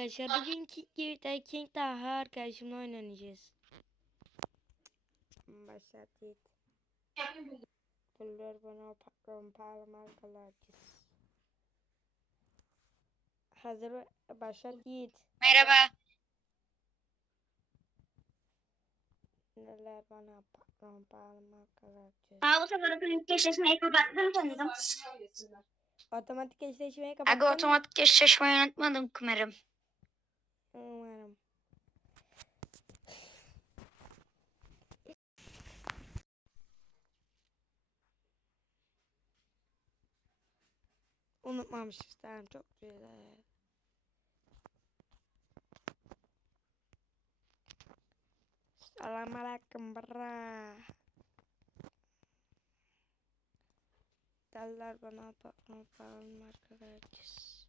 arkadaşlar bugünkü gibi de King Taha arkadaşımla oynayacağız. Başlat Yiğit. Bunlar bana patron markalar çiz. Hazır başlat Yiğit. Merhaba. Neler bana patron markalar çiz. Aa, bu sefer otomatik eşleşmeyi kapattım sanırım. Otomatik eşleşmeyi kapattın Aga otomatik eşleşmeyi unutmadım kumarım. Umarım. Unutmamışız tamam çok güzel. Selamünaleyküm bra. Derler bana patron falan arkadaşız.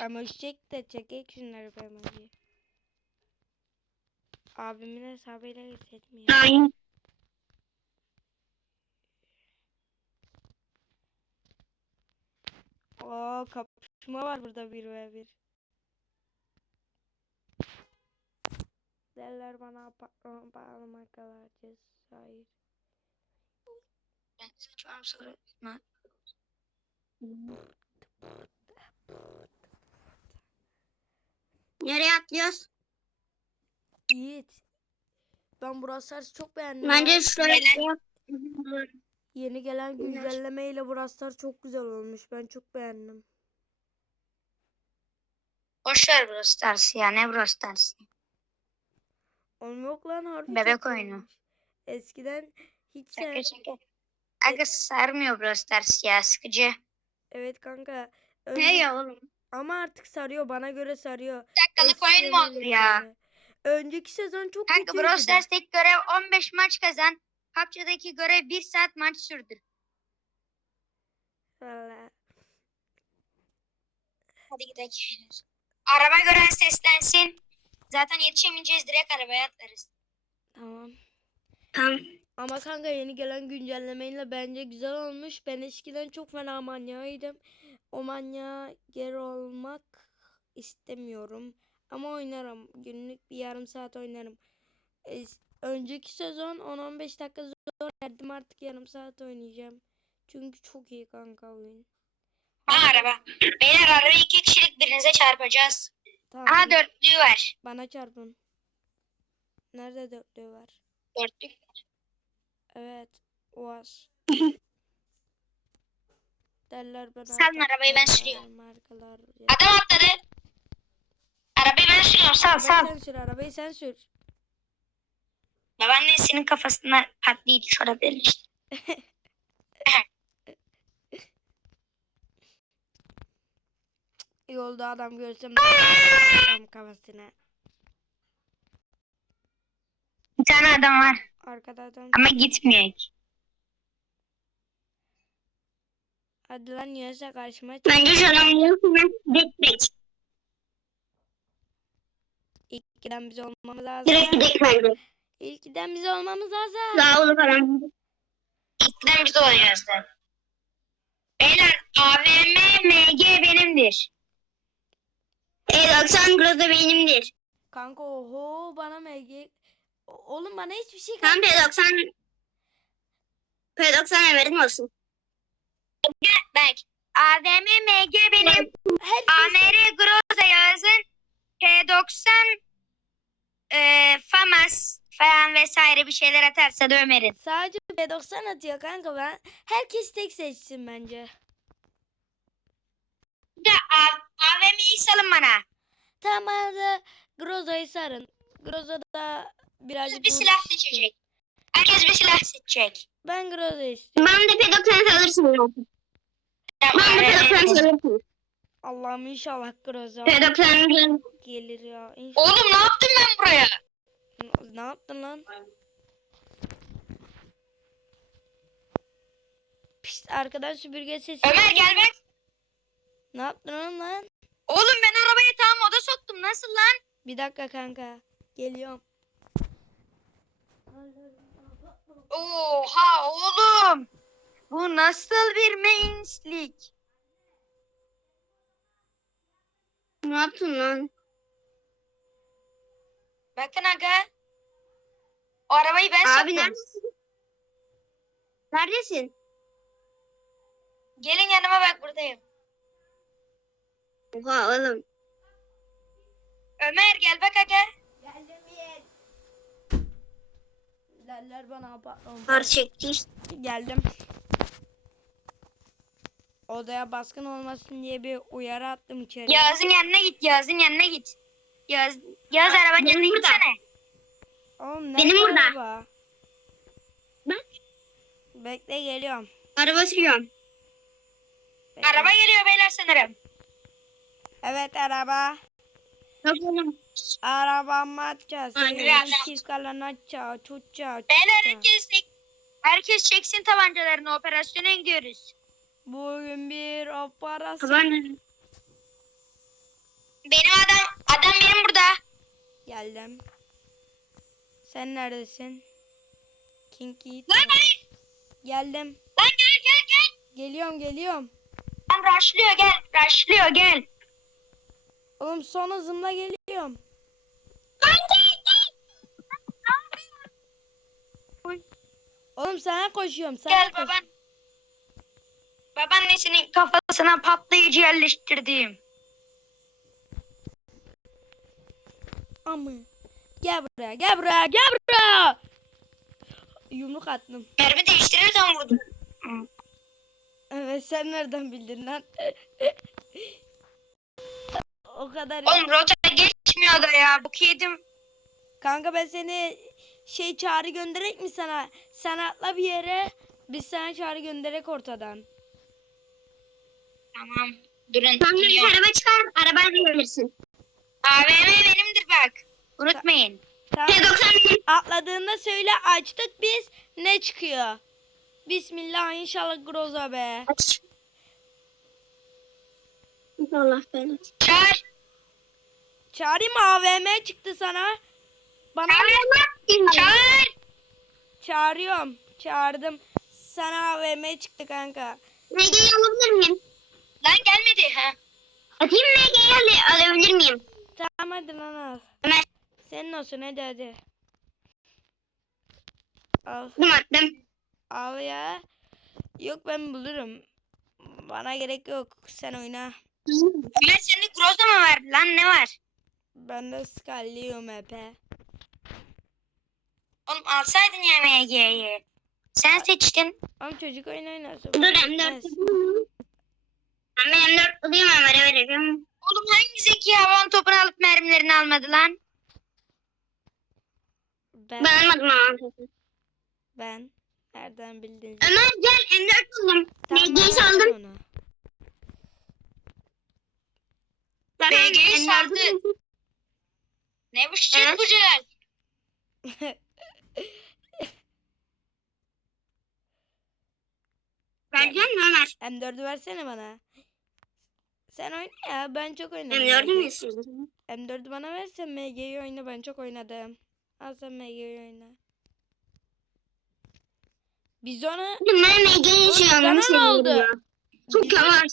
Ama çek de çekek şunları ben önce. Abimin hesabıyla ya. Aynen. Oo kapışma var burada bir ve bir. Derler bana patron pahalı markalar hayır. Ben seçiyorum sonra. Ne? Nereye atlıyoruz? Yiğit. Ben Brawl Stars çok beğendim. Bence şöyle Yeni gelen güncellemeyle Brawl Stars çok güzel olmuş. Ben çok beğendim. Boş ver Brawl Stars ya ne Brawl Stars. Oğlum yok lan harbi Bebek oyunu. Eskiden hiç Şaka sev... şaka. Aga sarmıyor Brawl Stars ya sıkıcı. Evet kanka. Ne ya oğlum? Ama artık sarıyor. Bana göre sarıyor. Dakikalık Eski oyun mu olur ya? Önceki sezon çok Kanka kötüydü Brawl. Stars'taki görev 15 maç kazan. PUBG'deki görev 1 saat maç sürdür. Vallahi. Hadi gidelim. Araba gören seslensin. Zaten yetişemeyeceğiz direkt arabaya atlarız. Tamam. Tamam. Ama kanka yeni gelen güncellemeyle bence güzel olmuş. Ben eskiden çok fena manyağıydım. O manyağa geri olmak istemiyorum. Ama oynarım. Günlük bir yarım saat oynarım. Es- önceki sezon 10-15 dakika zor verdim artık yarım saat oynayacağım. Çünkü çok iyi kanka oyun. Ha araba. Beyler araba iki kişilik birinize çarpacağız. Tamam. Aha dörtlüğü var. Bana çarpın. Nerede dörtlüğü var? Dörtlük. Evet. Uaz. Derler bana. Salın arabayı, ben sürüyorum. Markalar. ya. Adam atladı. Arabayı ben sürüyorum sal Arabayı sal. sen sür arabayı sen sür. Babaannesinin kafasına patlayıcı şurada işte. Yolda adam görsem adam kafasına. Bir tane adam var Arkada adam. ama gitmiyor. Hadi lan yiyorsa karşıma çık. Bence şu adamın bekleyin. İlk giden biz olmamız lazım. Direkt gidelim bence. İlk giden biz olmamız lazım. Dağılı falan. İlkten biz oluyoruz da. Beyler AVM MG benimdir. E90 Groza benimdir. Kanka oho bana MG. Oğlum bana hiçbir şey Tam P90 P90 haberin olsun. Bak AVM MG benim. AMR Groza yazın. P90 e, FAMAS falan vesaire bir şeyler atarsa da Ömer'in. sadece B90 atıyor kanka ben. Herkes tek seçsin bence. Bir de AVM'yi salın bana. Tamam hadi Groza'yı sarın. Groza birazcık bir silah seçecek. Herkes bir silah seçecek. Ben Groza istiyorum. Ben de P90 alırsın. Ben de P90 alırsın. Allah'ım inşallah Groza P90 gelir ya. İnş- Oğlum ne yaptım ben buraya? Ne yaptın lan? Pis arkadan süpürge sesi. Ömer gel bak. Ne yaptın oğlum lan? Oğlum ben arabayı tam moda soktum. Nasıl lan? Bir dakika kanka. Geliyorum. Oha oğlum. Bu nasıl bir mainslik? ne yaptın lan? Bakın aga. O arabayı ben Abi soktum. neredesin? Neredesin? Gelin yanıma bak buradayım. Oha oğlum. Ömer gel bak aga. Geldim yer. Derler bana patron. Kar çekti. Geldim. Odaya baskın olmasın diye bir uyarı attım içeri. Yağız'ın yanına git. Yağız'ın yanına git. Yağız, Yağız arabanın Benim yanına burada. gitsene. Oğlum Benim nerede burada. araba? Ben Bekle geliyorum. araba sürüyorum. Bekle. Araba geliyor beyler sanırım. Evet araba. Oğlum. Arabamı Senin biraz. ikiz kalan açacağız. Tutacağız. Beyler herkes, herkes çeksin tabancalarını. Operasyona gidiyoruz. Bugün bir operasyon. Kaban. Benim adam, adam benim burada. Geldim. Sen neredesin? Kinky. Lan hayır. Geldim. Lan gel gel gel. Geliyorum geliyorum. Lan rushlıyor gel. Rushlıyor gel. Oğlum son hızımla geliyorum. Lan gel gel. Oğlum sana koşuyorum. Sana Gel koş- baban. Babaannesinin kafasına patlayıcı yerleştirdiğim. Amı. Gel buraya gel buraya gel buraya. Yumruk attım. Mermi değiştirirsen vurdum. Evet sen nereden bildin lan? o kadar. Oğlum rota geçmiyor da ya. Bok yedim. Kanka ben seni şey çağrı gönderek mi sana? Sen atla bir yere. Biz sana çağrı gönderek ortadan. Tamam. Durun. Bir iniyorum. araba çıkar. Arabayla gelirsin. AVM benimdir bak. Unutmayın. Tamam. P90 Atladığında söyle açtık biz. Ne çıkıyor? Bismillah inşallah groza be. Allah belanı. Çağır. Çağırayım AVM çıktı sana. Bana Çağır. Çağır. çağırıyorum. Çağırdım. Sana AVM çıktı kanka. MG'yi alabilir miyim? Lan gelmedi. Ha. Atayım mı MG'yi al alabilir miyim? Tamam hadi lan al. Ömer. Senin olsun hadi hadi. Al. Attım attım. Al ya. Yok ben bulurum. Bana gerek yok. Sen oyna. Ömer seni Groza mı verdi lan ne var? Ben de skalliyum epe. Oğlum alsaydın ya MG'yi. Sen seçtin. Ama çocuk oyun oynarsa. Dur bana M4. Ben M4 bulayım Ömer'e veririm. Oğlum hangi zeki havan topunu alıp mermilerini almadı lan? Ben, Ben almadım ama. ben. Nereden bildin? Ömer gel M4 buldum. Tamam, ver saldım. onu. Zaten MG'yi M4'ü saldı. buldum. Ne bu şık Evet. bu Celal? Verecek misin Ömer? M4'ü versene bana. Sen oyna ya. Ben çok oynadım. M4'ü mü istiyorsun? M4'ü bana versen MG'yi oyna. Ben çok oynadım. Al sen MG'yi oyna. Biz ona... Ben MG'yi ne Nasıl oldu? ya? Çok yavaş.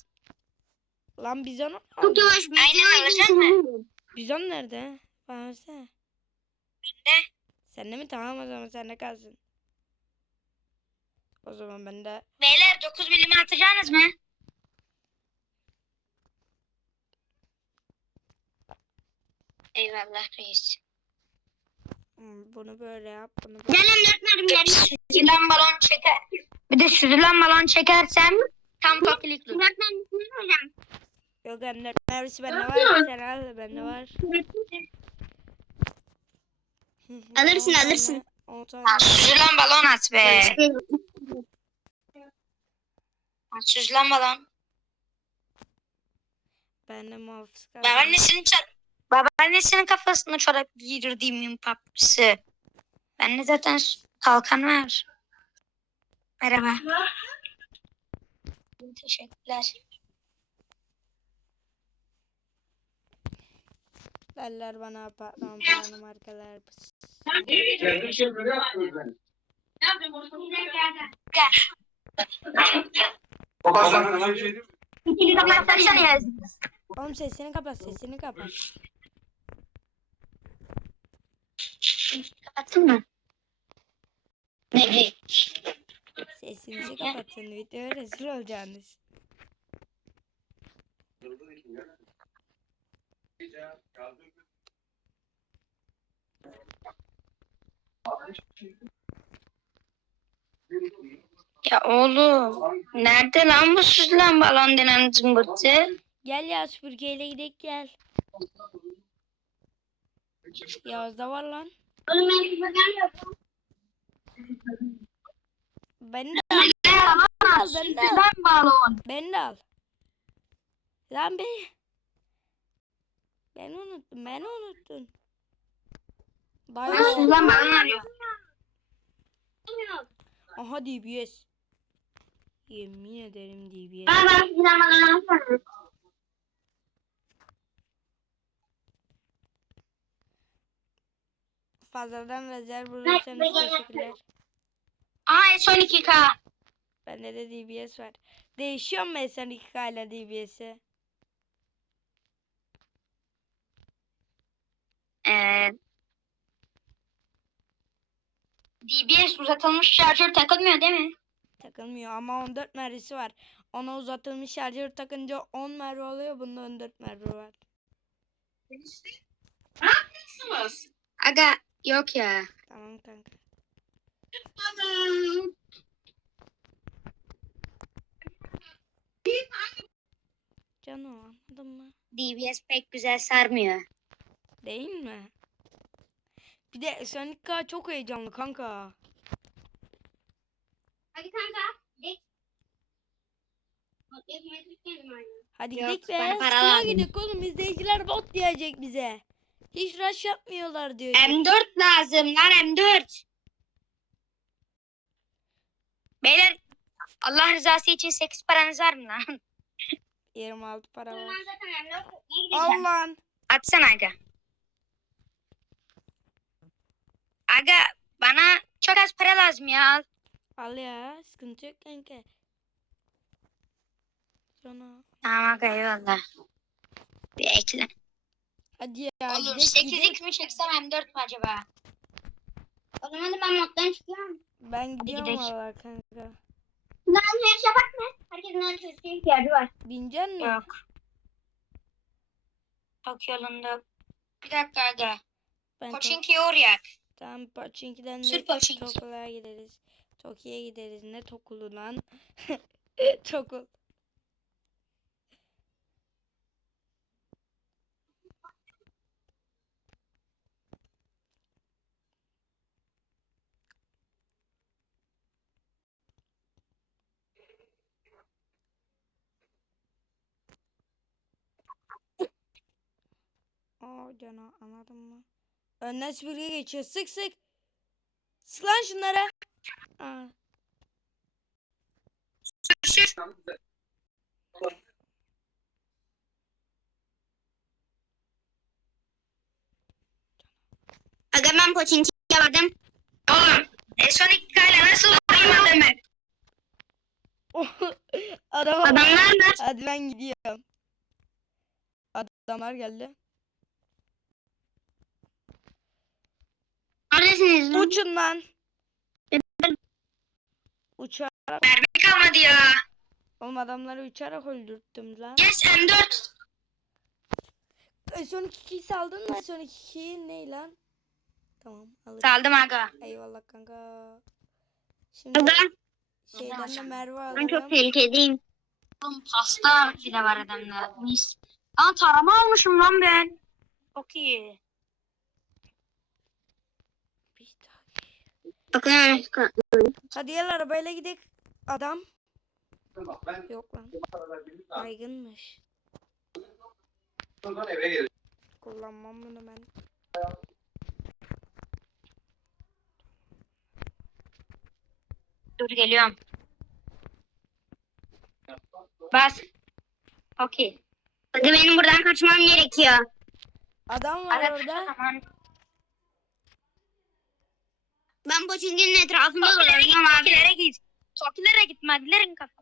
Lan biz onu... Çok yavaş. Aynen, alacak mı? Bizon nerede? Bana versene. Bende. Sende mi? Tamam o zaman sende kalsın. O zaman ben de... Beyler 9 milimi atacaksınız mı? Eyvallah reis. Hmm, Bunu böyle yap, bunu böyle. Gel M4 mermileri. Süzülen balon çeker. Bir de süzülen balon çekersem tam kokilikli. M4 mermileri hocam. Yok M4 Mervisi bende Ne var. Sen al bende var. Alırsın, alırsın. Süzülen balon at be. Süzülen balon. Bende muhafız kaldı. Babaannesinin çat Babaannesinin kafasına çorap giydirdiğimin papsı. Bende zaten s- kalkan var. Merhaba. Teşekkürler. Derler bana. Pıs. Kapatsana ya. Oğlum sesini kapat sesini kapat. Kapattın mı? Ne? Sesinizi kapatın videoya rezil olacaksınız. Ya oğlum. Nerede lan bu süzülen balon denen zımbırtı? Gel ya süpürgeyle gidelim gel. Yağız'da var lan. Ben. Beni de al. beni de al. Beni de al. Lan be. Beni unuttun beni unuttun. Dayı. Süzülen balon arıyor. Aha DBS. Yemin ederim DBS. Ben ben Fazladan rezerv bulursanız teşekkürler. Aa S12K. Bende de DBS var. Değişiyor mu sen 2K ile DBS'i? Ee, DBS uzatılmış şarjör takılmıyor değil mi? Takılmıyor ama 14 mermisi var. Ona uzatılmış şarjör takınca 10 mermi oluyor. Bunda 14 mermi var. Aga yok ya. Tamam kanka. Cano anladın mı? DBS pek güzel sarmıyor. Değil mi? Bir de Sonic K çok heyecanlı kanka. Hadi kanka. Geç. Hadi Yok, gidelim be. bana para Sıkıla lazım. gidelim oğlum. İzleyiciler bot diyecek bize. Hiç rush yapmıyorlar diyor. M4 lazım lan M4. Beyler Allah rızası için 8 paranız var mı lan? 26 para var. Allah'ın. Atsana aga. Aga bana çok az para lazım ya. Al. Ya. Sıkıntı yok kanka. Sonra. Tamam aga eyvallah. Bir ekle. Hadi ya. Olur gidek. 8'lik mi çeksem M4 mü acaba? O zaman da ben moddan çıkıyorum. Ben gidiyorum valla kanka. Lan yarış yapak mı? Herkesin ölçüsüne ihtiyacı var. Binecek mi? Yok. Çok yolunda. Bir dakika aga. Ben Koçinki'ye uğrayak. Tamam Pochinki'den Sür de Pochinki. Gideriz. Toki'ye gideriz. Ne Tokulu lan? Tokul. Cana anladın mı? Önden süpürge geçiyor. Sık sık. Sık lan şunlara. Aa. Aga ben Koçinki'ye vardım. Oğlum. Son iki kayla nasıl vurayım adamı? Adam Adamlar mı? Hadi ben gidiyorum. Adamlar geldi. Lan? Uçun lan. Uçarak. Mermi kalmadı ya. Oğlum adamları uçarak öldürttüm lan. Yes M4. E, son iki kişi saldın mı? Son iki kişi ne lan? Tamam alırım. Saldım aga. Eyvallah kanka. Şimdi Aga. şeyden de Merve Ben çok alalım. tehlikeliyim. Oğlum pasta bile var adamda. Mis. Aa tarama almışım lan ben. Çok iyi. Bir daha. Bakın. Hadi gel arabayla gidelim. Adam Ben yok lan. Baygınmış. Kullanmam bunu ben. Dur geliyorum. Bas. Okey. Hadi benim buradan kaçmam gerekiyor. Adam var Aga orada. tamam. Ben Poçinki'nin etrafında dolanıyorum abi. Tokilere git. Tokilere git, Magilerin kafa.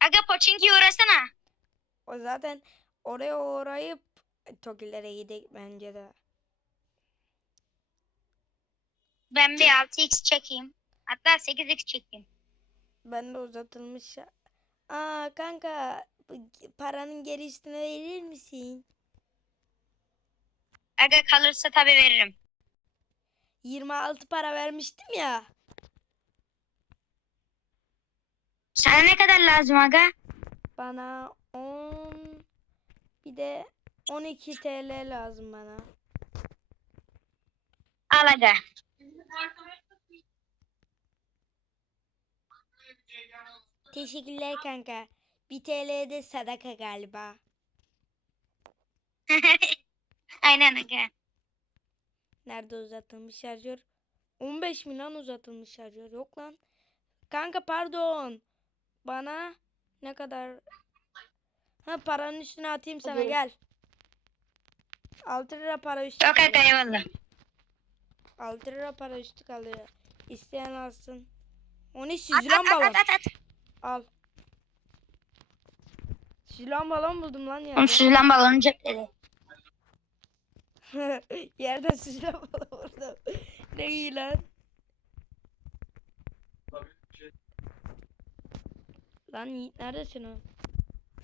Aga Pochinki'ye uğrasana. O zaten oraya uğrayıp Tokilere gidelim bence de. Ben bir 6x çekeyim. Hatta 8x çekeyim. Ben de uzatılmış. Aa kanka paranın gerisini verir misin? Aga kalırsa tabii veririm. 26 para vermiştim ya. Sana ne kadar lazım aga? Bana 10 bir de 12 TL lazım bana. Al aga. Teşekkürler kanka. 1 TL de sadaka galiba. Aynen aga. Nerede uzatılmış şarjör? 15 mi lan uzatılmış şarjör? Yok lan. Kanka pardon. Bana ne kadar? Ha paranın üstüne atayım sana Tabii. gel. 6 lira para üstü Yok kalıyor. eyvallah. 6 lira para üstü kalıyor. İsteyen alsın. O ne At süzülen at at balon? at at. at. Al. Süzülen balon buldum lan Oğlum yerde. süzülen balonu cepledi. Yerden süzülen balon buldum. ne iyi lan. Lan Yiğit neredesin o?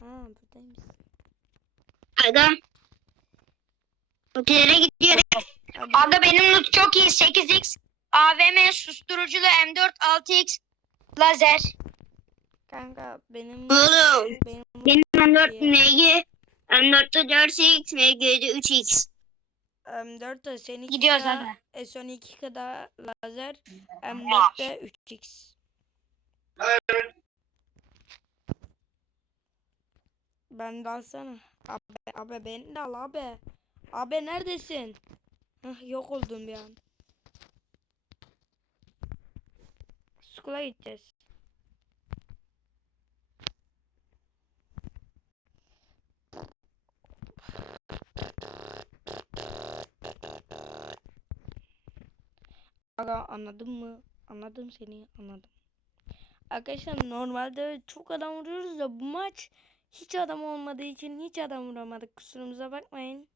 Ha buradaymışsın. Aga. Ötelere gidiyoruz. Hadi. Aga benim loot çok iyi. 8x. AVM susturuculu M4 6x. Lazer. Kanka benim Oğlum. benim Benim M4 iyi. MG. M4'te 4x. MG'de 3x. M4 de seninki Gidiyoruz de aga. S12 kadar lazer. M4'te 3x. Ben de alsana. Abi, abi beni de al abi. Abi neredesin? Hah, yok oldum bir an. Skula gideceğiz. Aga anladın mı? Anladım seni anladım. Arkadaşlar normalde çok adam vuruyoruz da bu maç hiç adam olmadığı için hiç adam vuramadık. Kusurumuza bakmayın.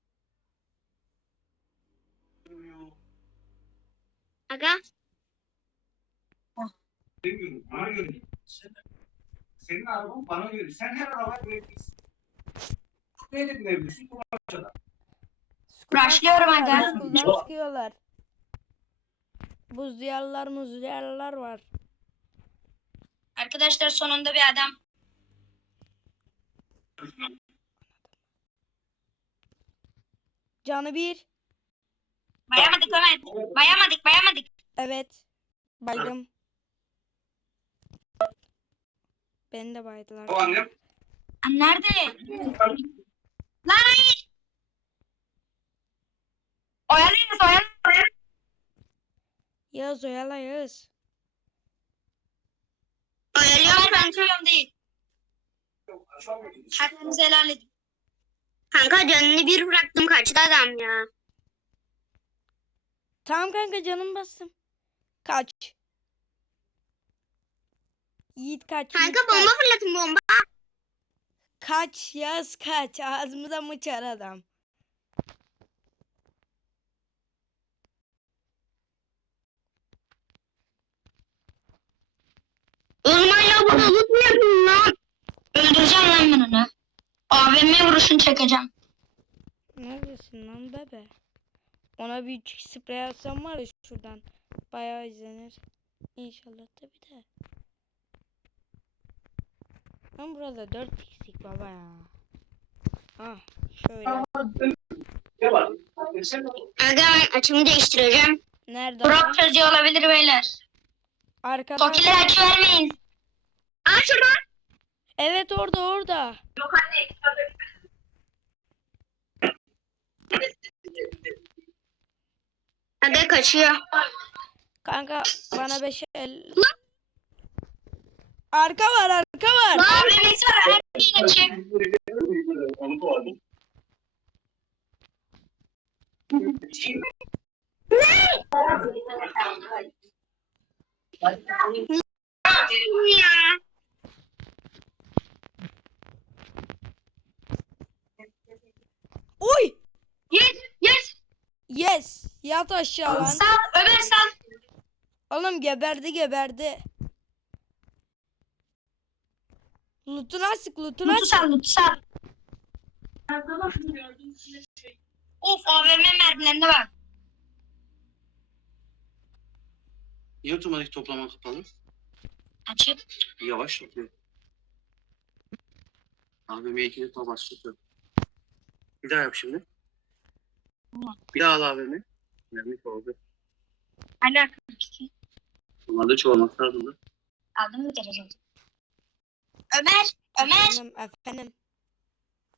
Aga. Demiyorum. Bana göre. Sen- Senin araban bana göre. Sen her arabaya binebilirsin. Ne de binebilirsin? Bu Rushlıyorum sıkıyorlar, aga. sıkıyorlar. Buz diyarlar muz diyarlar var. Arkadaşlar sonunda bir adam. Canı bir. Bayamadık Ömer. Bayamadık bayamadık. Evet. Baydım. Beni de baydılar. O annem. Aa, Nerede? Lan hayır. Oyalıyız oyalıyız. Yağız oyala Yağız. Oyalıyorum ben kıyıyorum değil. Hakkınızı helal edin. Kanka canını bir bıraktım kaçtı adam ya. Tamam kanka canım bastım. Kaç. Yiğit kaç. Kanka Yiğit bomba kaç. fırlatın bomba. Kaç yaz kaç. Ağzımıza mıçar adam. Irmayla bunu loot mu yapayım lan? Öldüreceğim lan ben onu. AVM vuruşunu çekeceğim. Neredesin lan bebe? Ona bir küçük sprey atsam var ya şuradan. Bayağı izlenir. İnşallah tabi de. Ben burada 4 pixik baba ya. Ah şöyle. Ne var? Sen Aga ben açımı değiştireceğim. Nerede? Adam? çocuğu olabilir beyler. Arkadan. Tokiler açı vermeyin. Aa şurada. Evet orada orada. Yok anne. Aga kaçıyor. Kanka bana 5 el. Arka var arka var. Lan bebek var. Her şeyin açı. Oy! Yes, yes. Yes. Yat aşağı lan. Sal, Ömer sal. Oğlum geberdi geberdi. Lutuna sık, lutuna Lutu sal, Lutu sal. Of AVM merdivenlerine bak. Niye otomatik toplama kapalı? Açık. Yavaş yapıyor. AVM 2'de tam başlatıyor. Bir daha yap şimdi. Bir daha al AVM. Mermi oldu. Hala Bunlar da çoğalması lazım. da. aldım mı derece? Ömer. Ömer. Efendim, efendim.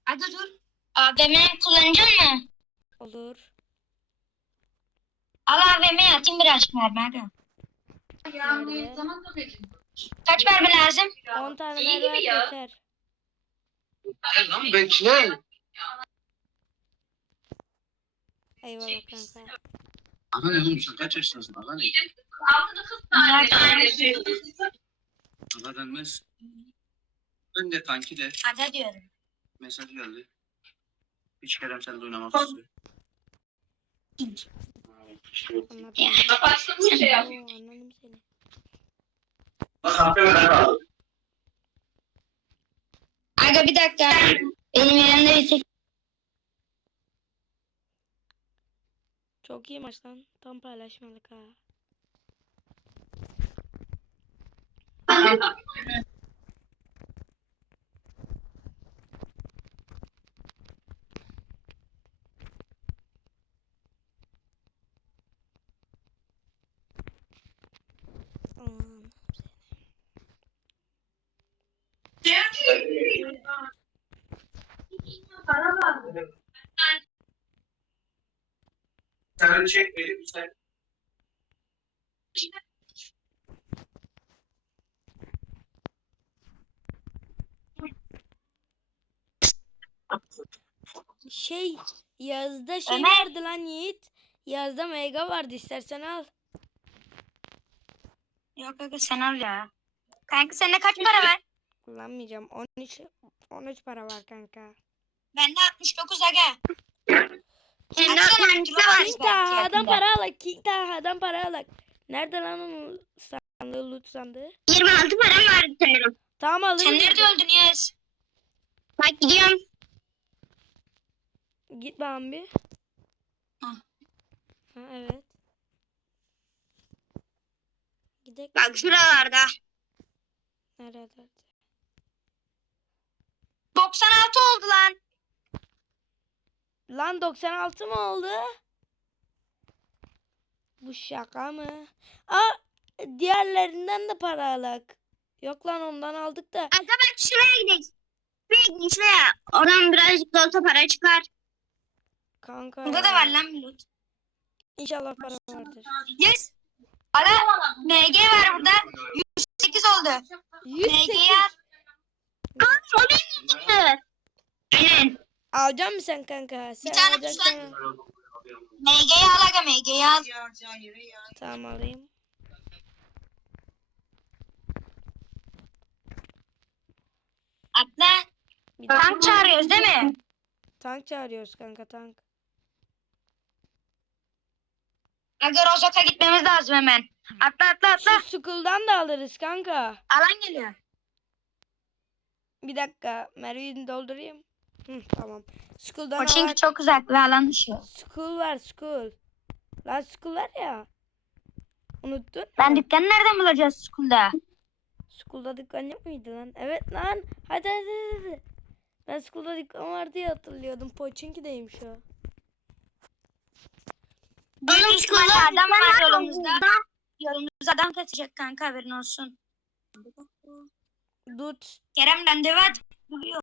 Hadi dur. AVM kullanacak mı? Olur. Al AVM'ye atayım birazcık mermi. hadi. Kaç mermi lazım? 10 tane İyi mermi gibi ya. yeter. Lan bekle. Eyvallah kanka. Aha ne oğlum sen kaç yaşındasın? Aha ne? Altını kız tane. Aha denmez. Ben de kanki de Hadi diyorum. mesaj geldi. Hiç Kerem seninle oynamak istiyor. Anladım. Kapatsın bu şey anladım seni. Bak. Aga bir dakika. Benim yanımda bir tek Çok iyi maç lan. Tam paylaşmalık ha. Sen çek benim sen. Şey yazda şey Ömer. vardı lan Yiğit. Yazda mega vardı istersen al. Yok aga sen al ya. Kanka sende kaç para var? Kullanmayacağım. 13 13 para var kanka. Bende 69 aga. 69 var. King Taha'dan para alak. King Taha'dan para alak. Nerede lan onun sandığı loot sandığı? 26 param var sanırım. Tamam alırız. Sen nerede öldün Yaz? Bak gidiyorum. Git bir. Ha. Ha evet. Gidelim. Bak şuralarda. Nerede? 96 oldu lan. Lan 96 mı oldu? Bu şaka mı? Aa diğerlerinden de para alak. Yok lan ondan aldık da. Aga bak şuraya gidelim. Şuraya gidelim şuraya. Oradan birazcık da olsa para çıkar. Kanka. Burada ya. da var lan loot. İnşallah para vardır. Yes. Aga MG var burada. 108 oldu. 108. MG'yi al. O benim Aynen. Alacak mısın sen kanka? Sen tane alacaksan al. MG'yi al aga MG'yi al. Tamam alayım. Atla. Bir dakika. Tank çağırıyoruz değil mi? Tank çağırıyoruz kanka tank. Aga Rozok'a gitmemiz lazım hemen. Atla atla atla. Şu school'dan da alırız kanka. Alan geliyor. Bir dakika Merve'yi doldurayım. Hı, tamam. School'dan O çünkü çok uzak ve alan dışı. School var school. Lan school var ya. Unuttun Ben mu? dükkanı nereden bulacağız okulda? School'da dükkan yok muydu lan? Evet lan. Hadi hadi hadi. Ben school'da dükkan var diye hatırlıyordum. Poçinki'deyim şu an. Büyük ihtimalle adam var yolumuzda. Yolumuza adam kaçacak kanka haberin olsun. Dut. Kerem randevu at. Duruyor.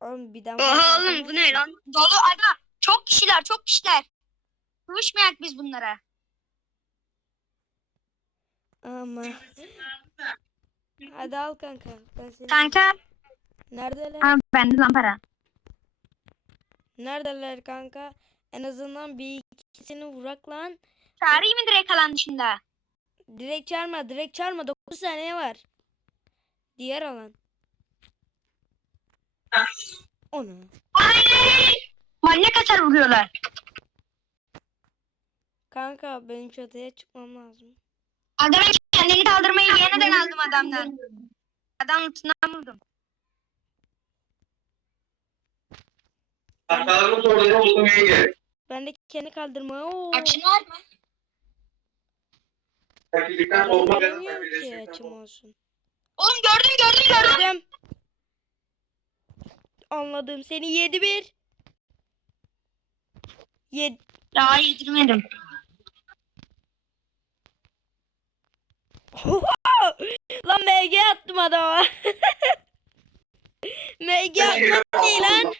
Oğlum bir daha. Oha oğlum bu ne lan? Dolu aga. Çok kişiler çok kişiler. Kıvışmayak biz bunlara. Ama. Hadi al kanka. Ben seni... Kanka. Neredeler? Ha bende lan para. Neredeler kanka? En azından bir ikisini vurak lan. Çağırayım mı direkt alan dışında? Direkt çağırma, direkt çağırma. 9 saniye var. Diğer alan. Onu. Manyak atar vuruyorlar. Kanka benim çatıya çıkmam lazım. Aga ben kendini kaldırmayı yeniden aldım adamdan. Adam lootundan buldum. Arkalarını sorduğunu buldum iyi. Ben de kendi kaldırmaya Oo. Açın var mı? Ben olma göremiyorum ki açım olsun. Oğlum gördüm gördüm gördüm. Gördüm. Anladım. Seni yedi bir. Yedi. Daha yedirmedim. lan MG attım adama. MG atmak ne lan?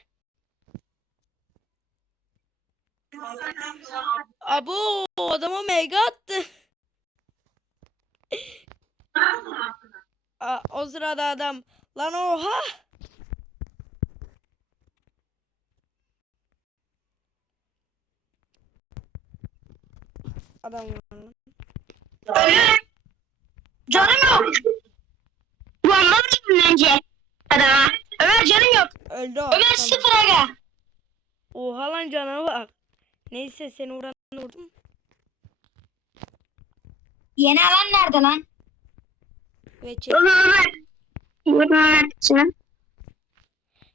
Abo adama MG attı. Aa, o sırada adam lan oha. Adam lan. Ölüyorum. Canım yok. Bomba vurdum bence. Adama. Ömer canım yok. Öldü o. Ömer Tamam. sıfır aga. Oha lan cana bak. Neyse seni vuran vurdum. Yeni alan nerede lan? Ve çek. Ömer Ömer. Ömer. Ömer.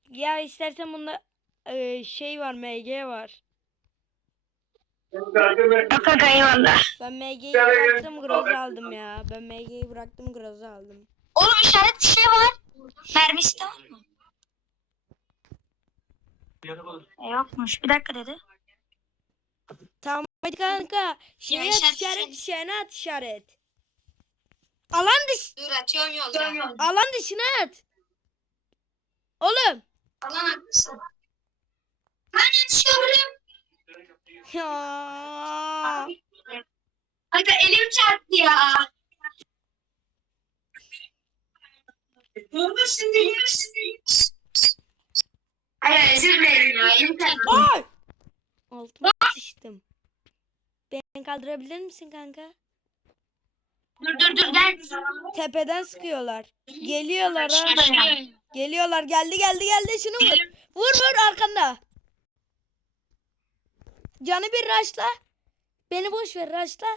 Ya istersen bunda e, şey var MG var. Yok aga eyvallah. Ben MG'yi bıraktım Groz'u aldım ya. Ben MG'yi bıraktım Groz'u aldım. Oğlum işaret bir şey var. Mermisi de var mı? E, yokmuş. Bir dakika dedi. Tamam hadi kanka. Şey Ya at işaret- işaret işaret at işaret. Alan dış Dur atıyorum yolda. alan dışına at. Oğlum. Alan haklısın. Ben açıyorum. Ya. Aga elim çarptı ya. Bomba şimdi elim şimdi. Ay özür dilerim ya. Elim çarptı. Ay. Altıma sıçtım. Beni kaldırabilir misin kanka? Dur dur dur gel. Tepeden sıkıyorlar. Geliyorlar ha. Geliyorlar. Geldi geldi geldi. Şunu vur. Vur vur arkanda. Canı bir raşla. Beni boş ver raşla.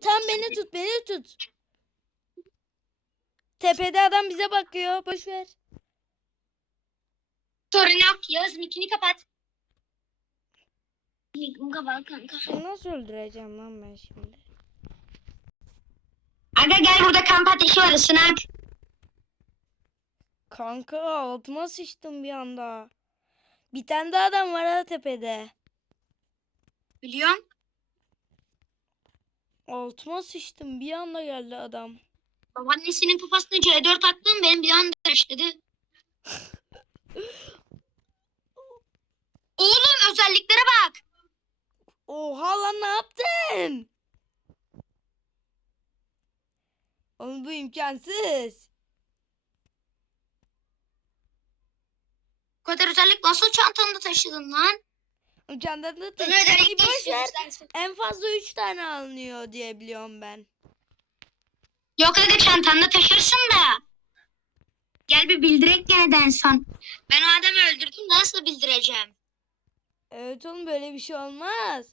Tam beni tut beni tut. Tepede adam bize bakıyor. Boş ver. Sorun yok. Yağız mikini kapat. Mikini kapat kanka. Seni nasıl öldüreceğim lan ben şimdi? Aga gel burada kamp ateşi var ısınak. Kanka altıma sıçtım bir anda. Bir tane daha adam var ha tepede. Biliyorum. Altıma sıçtım bir anda geldi adam. Babaannesinin kafasına C4 attım benim bir anda işledi. Oğlum özelliklere bak. Oha lan ne yaptın? Oğlum bu imkansız. Kadar özellik nasıl çantanda taşıdın lan? Çantada da Bunu özellik boş ver. istiyorsun. En fazla 3 tane alınıyor diye biliyorum ben. Yok aga çantanda taşırsın da. Gel bir bildirek gene de en son. Ben o adamı öldürdüm nasıl bildireceğim? Evet oğlum böyle bir şey olmaz.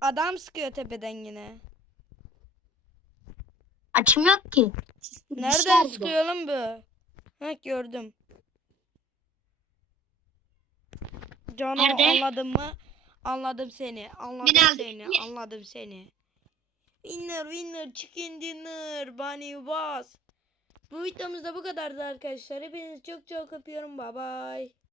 Adam sıkıyor tepeden yine. Açım yok ki. Nereden sıkıyor lan bu? Ha gördüm. Cano Nerede? anladın mı? Anladım seni. Anladım aldı. seni. Anladım seni. Winner winner chicken dinner. Bunny bas. Bu videomuzda bu kadardı arkadaşlar. Hepinizi çok çok öpüyorum. Bye bye.